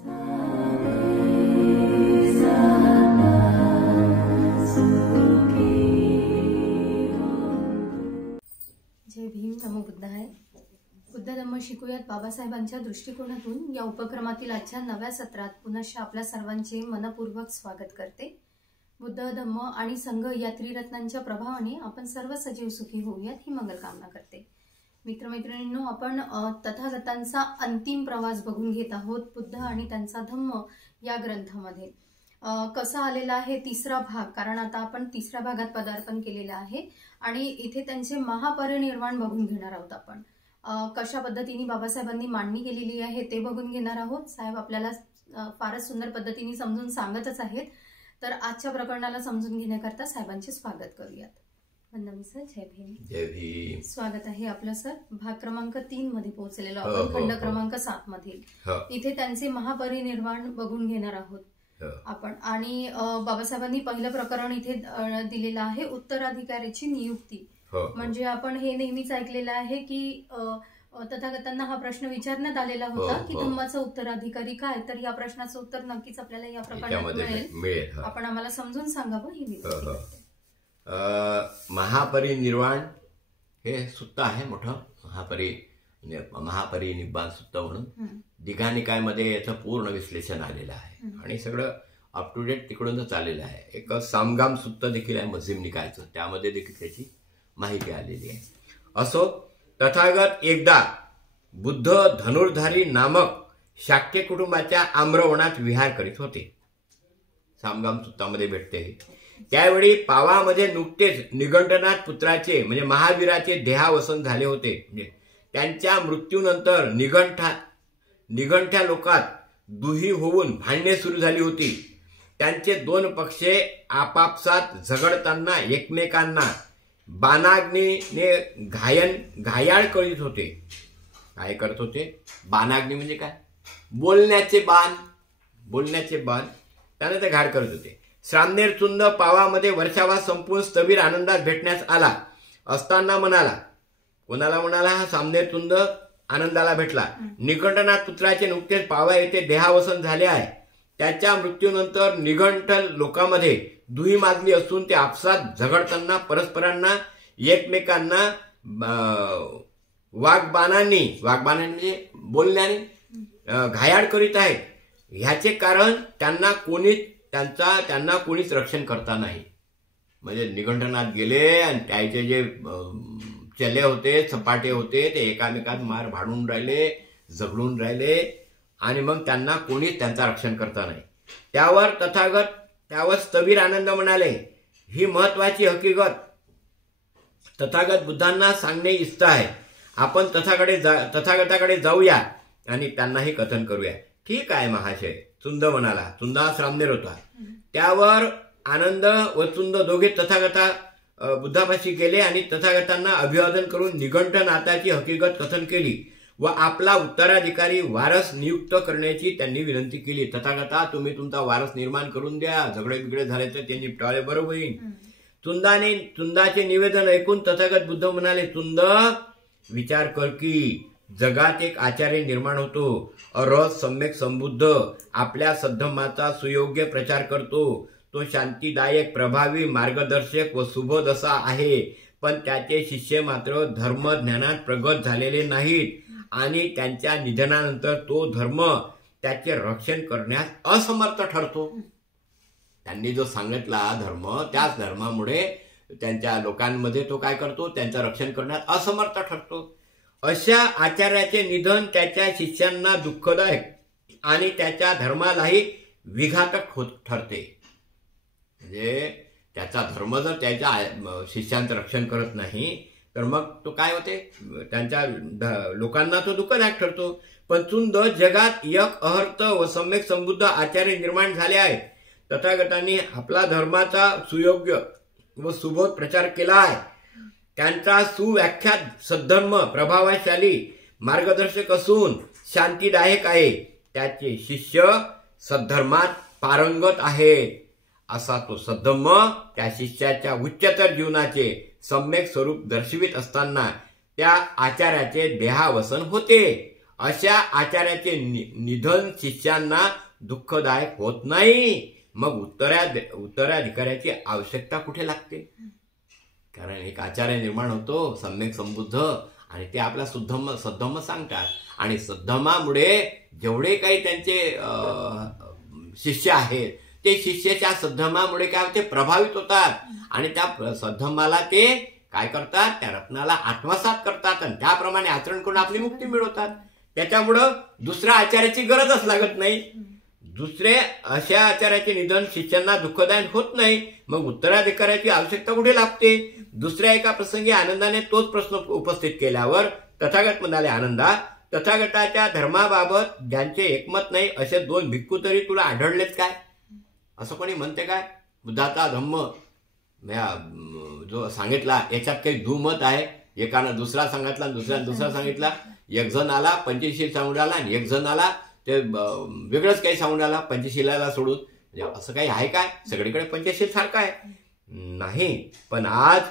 जय भीम, नमो बुद्धाय. बुद्ध धम्म शिकूयात बाबासाहेबांच्या दृष्टिकोनातून या उपक्रमातील आजच्या नव्या सत्रात पुनश्च आपल्या सर्वांचे मनपूर्वक स्वागत करते. बुद्ध धम्म आणि संघ या त्रिरत्नांच्या प्रभावाने आपण सर्व सजीव सुखी होऊयात ही मंगल कामना करते. मित्रमैत्रिणींनो, आपण तथागतांचा अंतिम प्रवास बघून घेत आहोत बुद्ध आणि त्यांचा धम्म या ग्रंथामध्ये. कसा आलेला आहे तिसरा भाग, कारण आता आपण तिसऱ्या भागात पदार्पण केलेलं आहे आणि इथे त्यांचे महापरिनिर्वाण बघून घेणार आहोत. आपण कशा पद्धतीने बाबासाहेबांनी मांडणी केलेली आहे ते बघून घेणार आहोत. साहेब आपल्याला फारच सुंदर पद्धतीने समजून सांगतच आहेत. तर आजच्या प्रकरणाला समजून घेण्याकरता साहेबांचे स्वागत करूयात. वंदना सर, जय भीम. जय भीम. स्वागत आहे आपलं सर. भाग क्रमांक 3 मध्ये पोहोचलेलो आपण, खंड क्रमांक 7 मधील. इथे त्यांचे महापरिनिर्वाण बघून घेणार आहोत आपण. आणि बाबासाहेबांनी पहिलं प्रकरण इथे दिलेलं आहे, उत्तराधिकाऱ्याची नियुक्ती. म्हणजे आपण हे नेहमीच ऐकलेलं आहे की तथागतांना हा प्रश्न विचारण्यात आलेला होता की धम्माचा उत्तराधिकारी काय. तर या प्रश्नाचं उत्तर नक्कीच आपल्याला या प्रकरणात मिळेल. आपण आम्हाला समजून सांगावं ही विनंती. महापरिनिर्वाण हे सुत्त आहे मोठं, महापरिनिर्वाण सुत्त म्हणून दिघानिकायमध्ये याचं पूर्ण विश्लेषण आलेलं आहे आणि सगळं अप टू डेट तिकडूनच आलेलं आहे. एक सामगाम सुत्त देखील आहे मध्यम निकायचं, त्यामध्ये देखील त्याची माहिती आलेली आहे. असो, तथागत एकदा बुद्ध धनुर्धारी नामक शाक्य कुटुंबाच्या आम्रवनात विहार करीत होते. सामगाम सुत्तामध्ये भेटते. त्यावेळी पावामध्ये नुकतेच निगंठनाथ पुत्राचे म्हणजे महावीराचे देहावसन झाले होते. म्हणजे त्यांच्या मृत्यूनंतर निगंठ्या लोकात दुही होऊन भांडणे सुरू झाली होती. त्यांचे दोन पक्षे आपापसात झगडताना एकमेकांना बाणाग्नीने घायाळ करीत होते. काय करत होते? बाणाग्नी म्हणजे काय? बोलण्याचे बाण त्यांना ते घाड करत होते. श्रामनेर चुंद पावामध्ये वर्षावास संपूर्ण स्थविर आनंदात भेटण्यास आला असताना म्हणाला, कोणाला म्हणाला? हा श्रामनेर चुंद आनंदाला भेटला. निगंठनाथ पुत्राचे नुकतेच पावा येथे देहावसन झाले आहे. त्याच्या मृत्यूनंतर निगंठ लोकांमध्ये दुही माजली असून ते आपसात झगडताना परस्परांना एकमेकांना वाघबाणांनी म्हणजे बोलण्याने घायाळ करीत आहेत. ह्याचे कारण त्यांना कोणीच रक्षण करता नाही. म्हणजे निगंठनात गेले आणि त्याचे जे चले होते, सपाटे होते, ते एकामेकात मार भाडून राहिले, झगडून राहिले आणि मग त्यांना कोणीच त्यांचा रक्षण करता नाही. त्यावर स्थविर आनंद म्हणाले, ही महत्वाची हकीकत तथागत बुद्धांना सांगणे इष्ट आहे. आपण तथागताकडे जाऊया आणि त्यांनाही कथन करूया. ठीक आहे महाशय, चुंद म्हणाला. चुंद हा श्रामनेर होता. त्यावर आनंद व चुंद दोघे तथागता बुद्धापाशी गेले आणि तथागतांना अभिवादन करून निगंठनाथाची हकीकत कथन केली व आपला उत्तराधिकारी वारस नियुक्त करण्याची त्यांनी विनंती केली. तथागता, तुम्ही तुमचा वारस निर्माण करून द्या, झगडे बिगडे झाले तर ते निपटावले बरं होईल. चुंदाचे निवेदन ऐकून तथागत बुद्ध म्हणाले, चुंद, विचार कर की जगात एक आचार्य निर्माण होतो. अरहत सम्यक संबुद्ध आपल्या सद्धम्माचा सुयोग्य प्रचार करतो. तो शांतीदायक, प्रभावी, मार्गदर्शक व सुबोध असा आहे. पण त्याचे शिष्य मात्र धर्म ज्ञानात प्रगत झालेले नाहीत आणि त्यांच्या निधनानंतर तो धर्म त्याचे रक्षण करण्यास असमर्थ ठरतो. त्यांनी जो सांगितला धर्म, त्याच धर्मामुळे त्यांच्या लोकांमध्ये तो काय करतो? त्यांचं रक्षण करण्यास असमर्थ ठरतो. अशा आचार्याचे निधन त्याच्या शिष्यांना दुःखदायक आणि त्याच्या धर्मालाही विघातक ठरते. म्हणजे त्याचा धर्म जर त्याच्या शिष्यांचं रक्षण करत नाही तर मग तो काय होते? त्यांच्या लोकांना तो दुःखदायक ठरतो. पण चुंद, जगात एक अहर्त व सम्यक संबुद्ध आचार्य निर्माण झाले आहेत. तथागतांनी आपला धर्माचा सुयोग्य व सुबोध प्रचार केला आहे. त्यांचा सुव्याख्यात सद्धर्म प्रभावशाली मार्गदर्शक असून शांतीदायक आहे. त्याचे शिष्य सद्धर्मात पारंगत आहेत. असा तो सद्धम्म त्या शिष्याच्या उच्चतर जीवनाचे सम्यक स्वरूप दर्शवित असताना त्या आचार्याचे देहावसन होते. अशा आचार्याचे निधन शिष्यांना दुःखदायक होत नाही. मग उत्तराधिकाऱ्याची आवश्यकता कुठे लागते? कारण एक आचार्य निर्माण होतो सम्यक संबुद्ध, आणि ते आपला सद्धम्म सांगतात. आणि सद्धम्मामुळे जेवढे काही त्यांचे शिष्य आहेत ते शिष्याच्या सद्धम्मामुळे काय होते, प्रभावित होतात. आणि त्या सद्धम्माला ते काय करतात, त्या रत्नाला आत्मसात करतात आणि त्याप्रमाणे आचरण करून आपली मुक्ती मिळवतात. त्याच्यामुळं दुसऱ्या आचार्याची गरजच लागत नाही. दुसरे अशा आचार्याचे निधन शिष्यांना दुःखदायक होत नाही. मग उत्तराधिकाऱ्याची आवश्यकता कुठे लागते? दुसऱ्या एका प्रसंगी आनंदाने तोच प्रश्न उपस्थित केल्यावर तथागत म्हणाले, आनंदा, तथागताच्या धर्माबाबत ज्यांचे एकमत नाही असे 2 भिक्खू तरी तुला आढळलेच काय? असं कोणी म्हणते काय? बुद्धाचा धम्म जो सांगितला याच्यात काही दुमत आहे. एकानं दुसरा सांगितला, दुसऱ्यानं दुसरा सांगितला. एक जण आला पंचशील सांगून आला आणि एक जण आला ते वेगळंच काही सांगून आला पंचशिलाला सोडून. म्हणजे असं काही आहे काय? सगळीकडे पंचशील सारखं आहे नाही. पण आज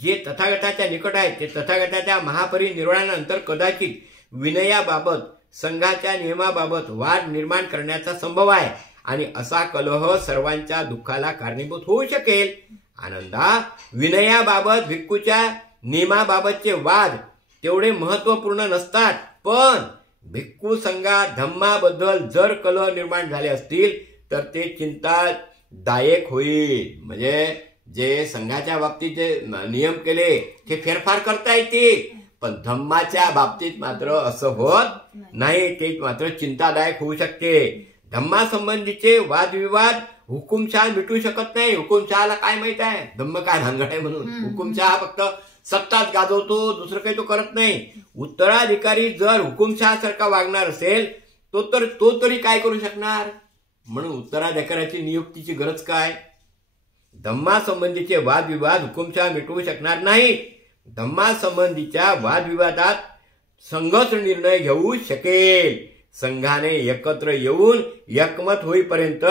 जे तथागताच्या निकट आहे ते तथागताच्या महापरिनिर्वाणानंतर कदाचित विनयाबाबत, संघाच्या नियमाबाबत वाद निर्माण करण्याचा संभव आहे आणि असा कलह सर्वांच्या दुःखाला कारणीभूत होऊ शकेल. आनंदा, विनयाबाबत, भिक्खूच्या नियमाबाबतचे वाद तेवढे महत्वपूर्ण नसतात. पण भिक्खू संघात धम्माबद्दल जर कलह निर्माण झाले असतील तर ते चिंतादायक होईल. म्हणजे जे संघाच्या बाबतीत जे नियम केले ते फेरफार करता येतील, पण धम्माच्या बाबतीत मात्र असं होत नाही. ते मात्र चिंतादायक होऊ शकते. धम्मासंबंधीचे वादविवाद हुकुमशहा मिटू शकत नाही. हुकुमशहाला काय माहित आहे धम्म काय भानगड आहे म्हणून? हुकुमशहा फक्त सत्ताच गाजवतो, दुसरं काही तो करत नाही. उत्तराधिकारी जर हुकुमशहासारखा वागणार असेल तो तरी काय करू शकणार? म्हणून उत्तराधिकाऱ्याची नियुक्तीची गरज काय? धम्मासंबंधीचे वादविवाद हुकुमशहा मिटवू शकणार नाही. धम्मासंबंधीच्या वादविवादात संघच निर्णय घेऊ शकेल. संघाने एकत्र येऊन एकमत होईपर्यंत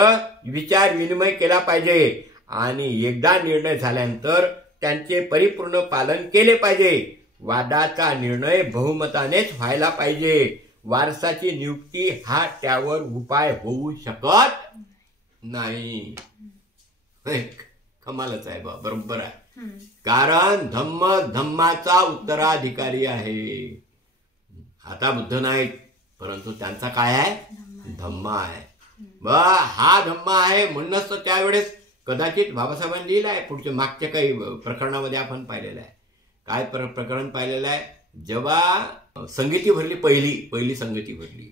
विचार विनिमय केला पाहिजे आणि एकदा निर्णय झाल्यानंतर त्यांचे परिपूर्ण पालन केले पाहिजे. वादाचा निर्णय बहुमतानेच व्हायला पाहिजे. वारसाची नियुक्ती हा त्यावर उपाय होऊ शकत नाही. कमालच आहे बा, बरोबर आहे. कारण धम्माचा उत्तराधिकारी आहे. आता बुद्ध नाहीत, परंतु त्यांचा काय आहे? धम्मा आहे. हा धम्मा आहे म्हणूनच तर त्यावेळेस कदाचित बाबासाहेबांनी लिहिलं आहे. पुढच्या मागच्या काही प्रकरणामध्ये आपण पाहिलेलं आहे. काय प्रकरण पाहिलेलं आहे? जेव्हा संगीती भरली, पहिली संगीती भरली,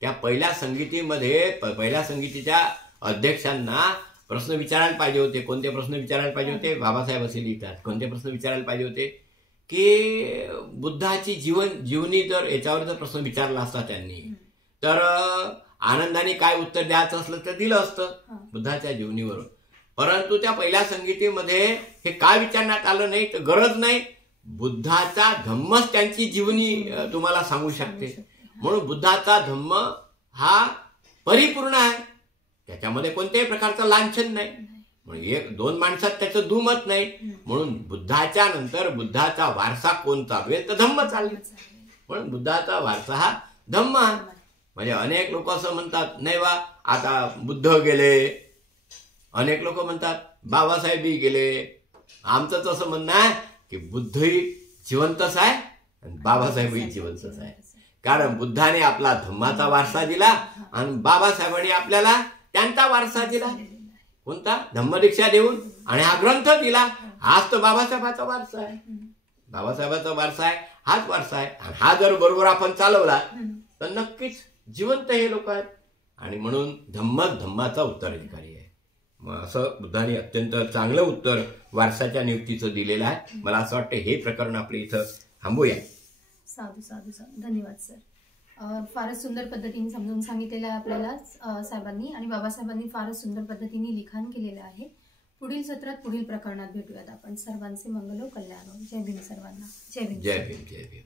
त्या पहिल्या संगीतीमध्ये पहिल्या संगीतीच्या अध्यक्षांना प्रश्न विचारायला पाहिजे होते. कोणते प्रश्न विचारायला पाहिजे होते? बाबासाहेब असे लिहितात. कोणते प्रश्न विचारायला पाहिजे होते की बुद्धाची जीवनी जर याच्यावर जर प्रश्न विचारला असता त्यांनी तर आनंदाने काय उत्तर द्यायचं असलं तर दिलं असतं बुद्धाच्या जीवनीवर. परंतु त्या पहिल्या संगीतीमध्ये हे काय विचारण्यात आलं नाही तर गरज नाही. बुद्धाचा धम्मच त्यांची जीवनी तुम्हाला सांगू शकते. म्हणून बुद्धाचा धम्म हा परिपूर्ण आहे. त्याच्यामध्ये कोणत्याही प्रकारचं लांछन नाही. म्हणून 2 माणसात त्याचं दुमत नाही. म्हणून बुद्धाच्या नंतर बुद्धाचा वारसा कोण चालवेल तर धम्म चालवेल. म्हणून बुद्धाचा वारसा हा धम्म आहे. म्हणजे अनेक लोक असं म्हणतात नाही बा आता बुद्ध गेले, अनेक लोक म्हणतात बाबासाहेबही गेले. आमचं तसं म्हणणं आहे की बुद्धही जिवंतच आहे आणि बाबासाहेबही जिवंतच आहे. कारण बुद्धाने आपला धम्माचा वारसा दिला आणि बाबासाहेबांनी आपल्याला त्यांचा वारसा दिला. कोणता? धम्मदीक्षा देऊन आणि हा ग्रंथ दिला. हाच तर बाबासाहेबाचा वारसा आहे. बाबासाहेबाचा वारसा आहे, हाच वारसा आहे. आणि हा जर बरोबर आपण चालवला तर नक्कीच जिवंत हे लोक आहेत. आणि म्हणून धम्माचा उत्तराधिकारी आहे. मग असं बुद्धाने अत्यंत चांगलं उत्तर वारसाच्या नियुक्तीचं दिलेलं आहे. मला असं वाटतं हे प्रकरण आपले इथं थांबूया. साधू साधू साधू. धन्यवाद सर. फारच सुंदर पद्धतीने समजून सांगितलेलं आहे आपल्याला साहेबांनी, आणि बाबासाहेबांनी फारच सुंदर पद्धतीने लिखाण केलेलं आहे. पुढील सत्रात पुढील प्रकरणात भेटूयात आपण. सर्वांचे मंगल हो, कल्याण हो. जय भीम सर्वांना. जय भीम. जय भीम. जय भीम.